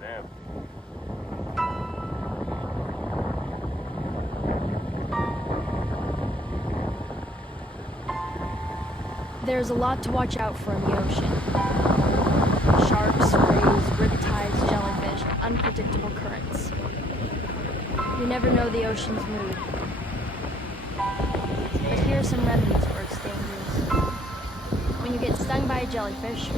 Damn. There's a lot to watch out for in the ocean. Sharks, rays, riptides, jellyfish, and unpredictable currents. You never know the ocean's mood. But here are some remedies for its dangers. When you get stung by a jellyfish,